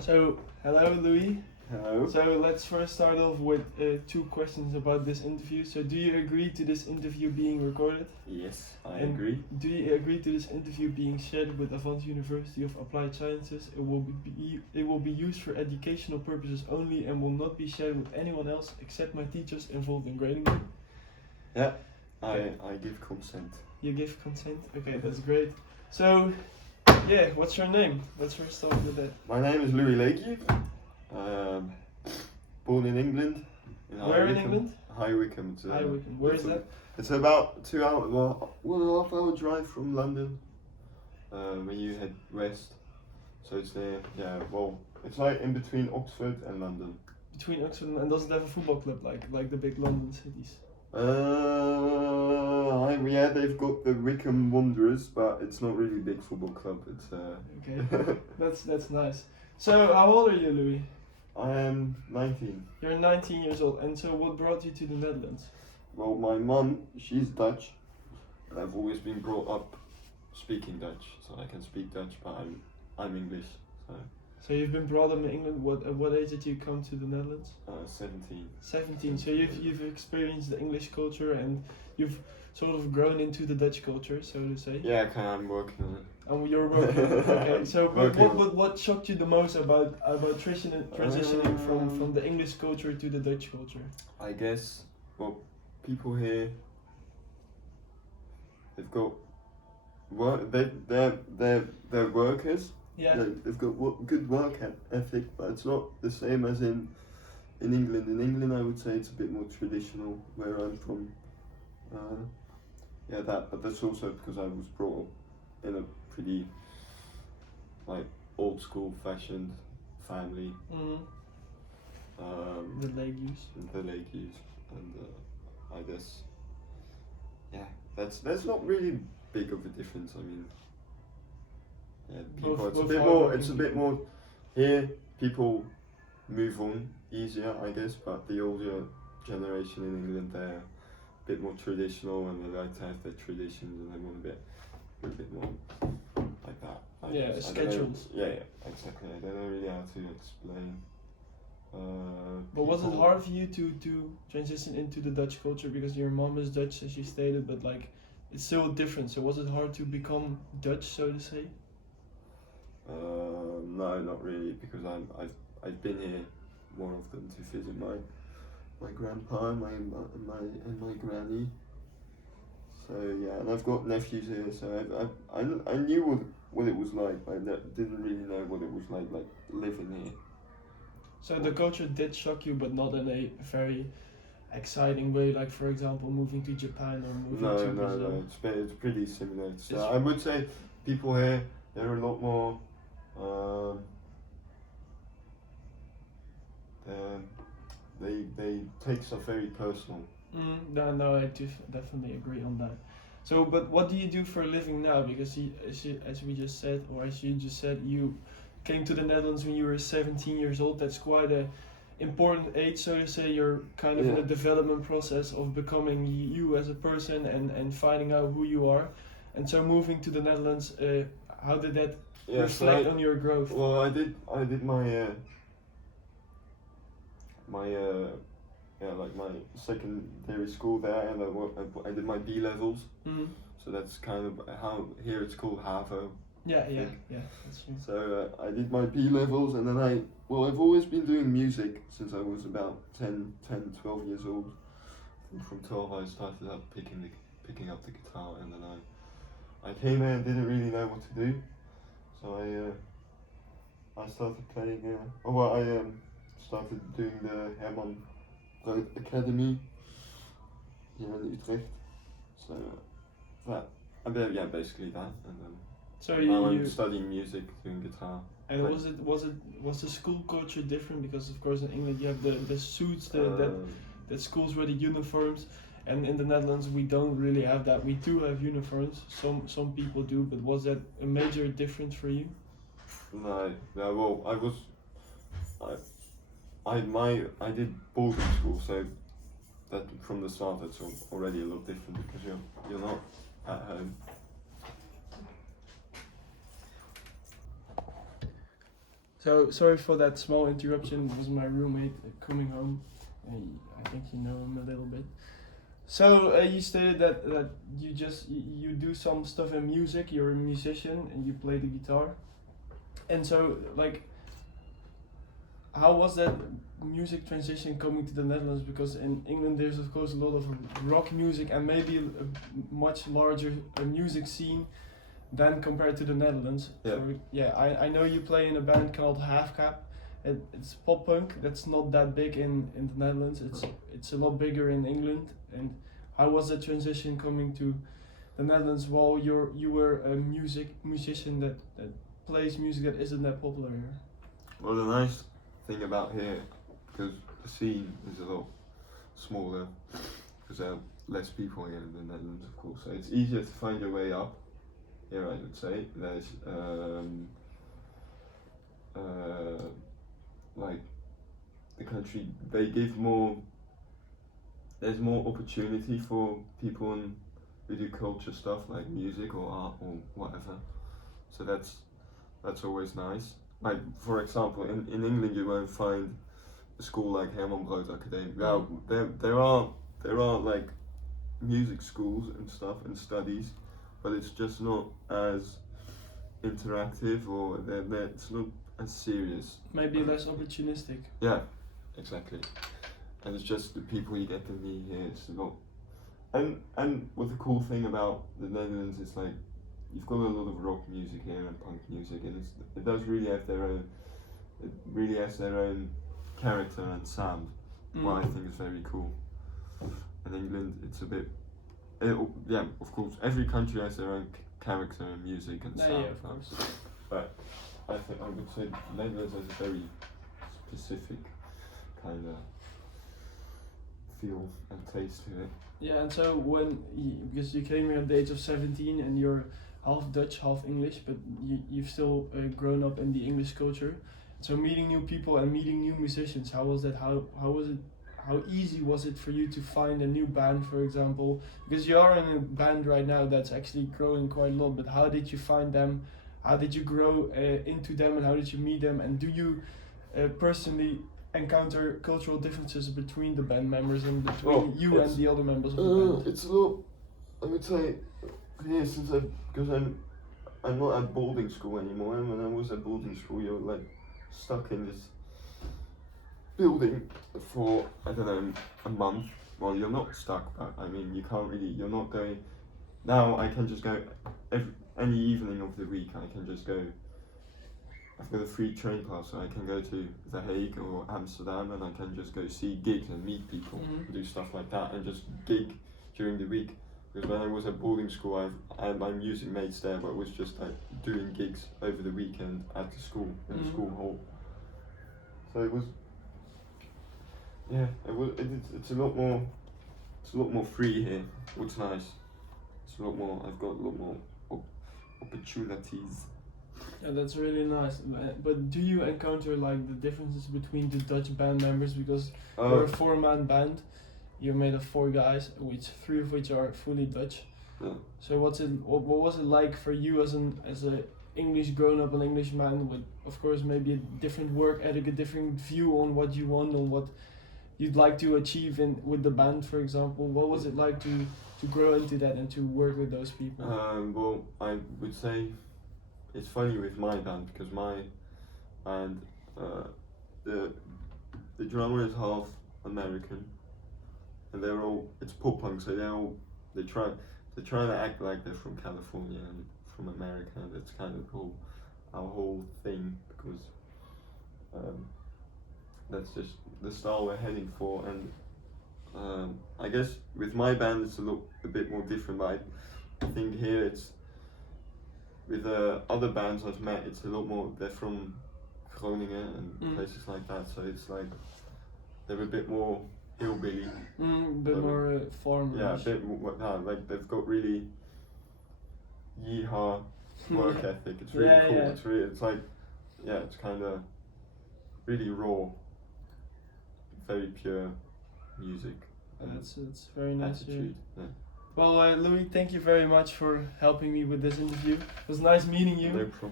So, hello Louis. Hello. So let's first start off with two questions about this interview. So do you agree to this interview being recorded? Yes, I And agree. do you agree to this interview being shared with Avans University of Applied Sciences? It will be used for educational purposes only and will not be shared with anyone else except my teachers involved in grading me. Yeah, Okay. I give consent. You give consent? Okay, that's great. So, yeah, what's your name? Let's first start with that. My name is Louis Lakey. Born in England. Where in England? High Wycombe. High Wycombe. Where is that? It's about 2 hour, well, 1.5 hour drive from London. When you head west. So it's there, yeah, well, it's like in between Oxford and London. Between Oxford and does it have a football club like the big London cities? Yeah, they've got the Wycombe Wanderers, but it's not really a big football club. It's Okay, that's nice. So how old are you, Louis? I am 19. You're 19 years old, and so what brought you to the Netherlands? Well, my mum, she's Dutch, and I've always been brought up speaking Dutch, so I can speak Dutch, but I'm English. So you've been brought up in England. At what age did you come to the Netherlands? 17. 17. So you've experienced the English culture and you've sort of grown into the Dutch culture, so to say. Yeah, I'm working on it. And you're working. Okay. So Working what shocked you the most about transitioning from the English culture to the Dutch culture? I guess, well, people here, they've got work. They're workers. Yeah. They've got good work ethic, but it's not the same as in England. In England, I would say it's a bit more traditional where I'm from. But that's also because I was brought up in a pretty like old school fashioned family. The Lakes. The Lakes, and I guess, yeah, that's not really big of a difference. I mean, yeah, people. It's a bit more. Here, people move on easier, I guess. But the older generation in England, they're a bit more traditional, and they like to have their traditions, and they want a bit more like that. Schedules. Yeah, exactly. I don't know really how to explain. But was it hard for you to transition into the Dutch culture because your mom is Dutch, as you stated, but like it's still different. So was it hard to become Dutch, so to say? No, not really, because I've been here more often to visit my grandpa and my granny. So yeah, and I've got nephews here, so I knew what it was like, but I didn't really know what it was like living here. So the culture did shock you, but not in a very exciting way, like for example moving to Japan or moving to Brazil. No, it's pretty similar. I would say people here, they're a lot more. They take stuff very personal. No, I do definitely agree on that. So, but what do you do for a living now? Because as we just said, or as you just said, you came to the Netherlands when you were 17 years old. That's quite a important age, so to say. You're kind of in a development process of becoming you as a person and finding out who you are. And so moving to the Netherlands, how did that reflect on your growth? Well, I did my my secondary school there, and I did my B levels. So that's kind of how here it's called HAVO. Yeah, that's true. So I did my B levels, and then I've always been doing music since I was about 10, 12 years old. And from 12 I started up picking up the guitar, and then I came here and didn't really know what to do. So I started playing, I started doing the Herman Brood Academy here in Utrecht. So basically that, and then so now I'm studying music, doing guitar. And was the school culture different? Because of course in England you have the suits, that schools wear the uniforms, and in the Netherlands we don't really have that. We do have uniforms, some people do, but was that a major difference for you? No. Well, I did boarding school, so that from the start that's already a lot different because you're not at home. So sorry for that small interruption. It was my roommate coming home. I think you know him a little bit. So you stated that you do some stuff in music. You're a musician and you play the guitar. And so like, how was that music transition coming to the Netherlands? Because in England there's of course a lot of rock music and maybe a much larger music scene than compared to the Netherlands. Yeah. I know you play in a band called Half Cap. It's pop punk. That's not that big in the Netherlands. It's a lot bigger in England. And how was that transition coming to the Netherlands while you were a musician that plays music that isn't that popular here? Well, the nice thing about here, because the scene is a lot smaller, because there are less people here in the Netherlands, of course. So it's easier to find your way up. Here, I would say there's like the country, they give more. There's more opportunity for people who do culture stuff like music or art or whatever. So that's always nice. Like for example, in England you won't find a school like Herman Brood Academy. Now there are like music schools and stuff and studies, but it's just not as interactive or it's not as serious. Maybe less opportunistic. Yeah, exactly. And it's just the people you get to meet here. It's a lot. And what the cool thing about the Netherlands is like you've got a lot of rock music here and punk music, and it does really have their own. It really has their own character and sound. What I think is very cool. In England, it's a bit. Yeah, of course, every country has their own character and music and sound. Yeah, of course. But I would say Netherlands has a very specific kind of feel and taste to it. Yeah, and so because you came here at the age of 17 and you're half Dutch, half English, but you've still grown up in the English culture. So meeting new people and meeting new musicians, how was that? How was it? How easy was it for you to find a new band, for example? Because you are in a band right now that's actually growing quite a lot, but how did you find them? How did you grow into them and how did you meet them? And do you personally encounter cultural differences between the band members and between you and the other members of the band? It's a lot, I would say, here because I'm not at boarding school anymore, and when I was at boarding school you're like stuck in this building for, I don't know, a month. Well, you're not stuck, but I mean you can't really, you're not going, now I can just go any evening of the week I can just go. I've got a free train pass, so I can go to The Hague or Amsterdam and I can just go see gigs and meet people, do stuff like that and just gig during the week. Because when I was at boarding school, I had my music mates there, but it was just like doing gigs over the weekend at the school, in the school hall. So it was, yeah, it's a lot more free here, which is nice. It's a lot more, I've got a lot more opportunities. Yeah, that's really nice. But do you encounter like the differences between the Dutch band members? Because we're a 4-man band. You're made of 4 guys, which 3 of which are fully Dutch. Yeah. So what was it like for you as a English grown up, an English man with of course maybe a different work ethic, a different view on what you want, on what you'd like to achieve with the band, for example? What was it like to grow into that and to work with those people? Well, I would say it's funny with my band because my band, the drummer is half American, and they're all, it's pop punk, so they're trying to act like they're from California and from America. That's kind of our whole thing, because that's just the style we're heading for. And I guess with my band it's a bit more different, but I think here it's, with other bands I've met, it's a lot more, they're from Groningen and places like that, so it's like they're a bit more hillbilly. A bit more farm. Yeah, a bit more, like they've got really yeehaw work ethic. It's really cool. Yeah. It's like, yeah, it's kind of really raw, very pure music. It's very nice. Attitude. Yeah. Well, Louis, thank you very much for helping me with this interview. It was nice meeting you. No problem.